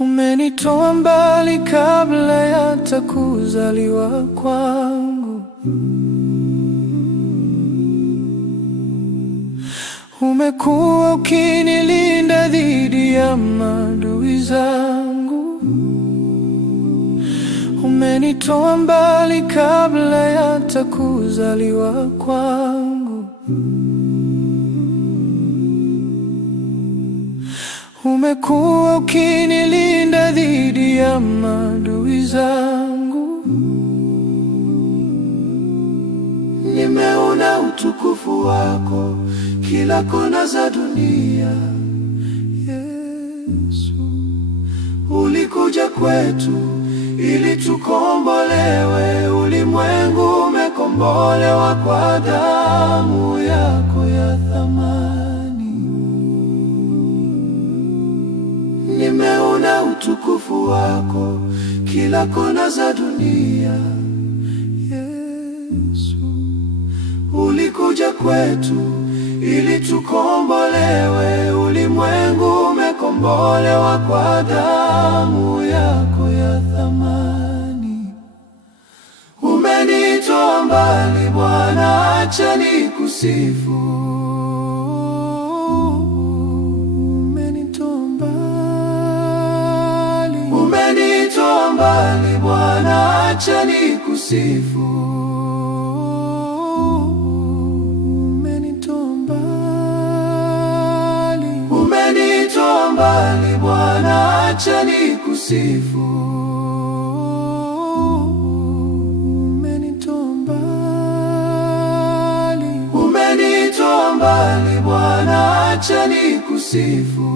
Umenitoa mbali kabla ya hata kuzaliwa kwangu. Umekuwa ukinilinda dhidi ya maadui zangu. Umenitoa mbali kabla ya hata kuzaliwa kwangu. Umekuwa ukinilinda dhidi ya maadui zangu. Nimeona utukufu wako kila kona za dunia. Yesu, ulikuja kwetu ili tukombolewe. Ulimwengu umekombolewa kwa damu yako ya thamani. Nimeona utukufu wako kila kona za dunia. Yesu, ulikuja kwetu ili tukombolewe. Ulimwengu umekombolewa kwa damu yako ya thamani. Umenitoa mbali Bwana, acha nikusifu. Umenitoa mbali Bwana, acha nikusifu. Umenitoa mbali Bwana, acha nikusifu. Umenitoa mbali Bwana, acha nikusifu.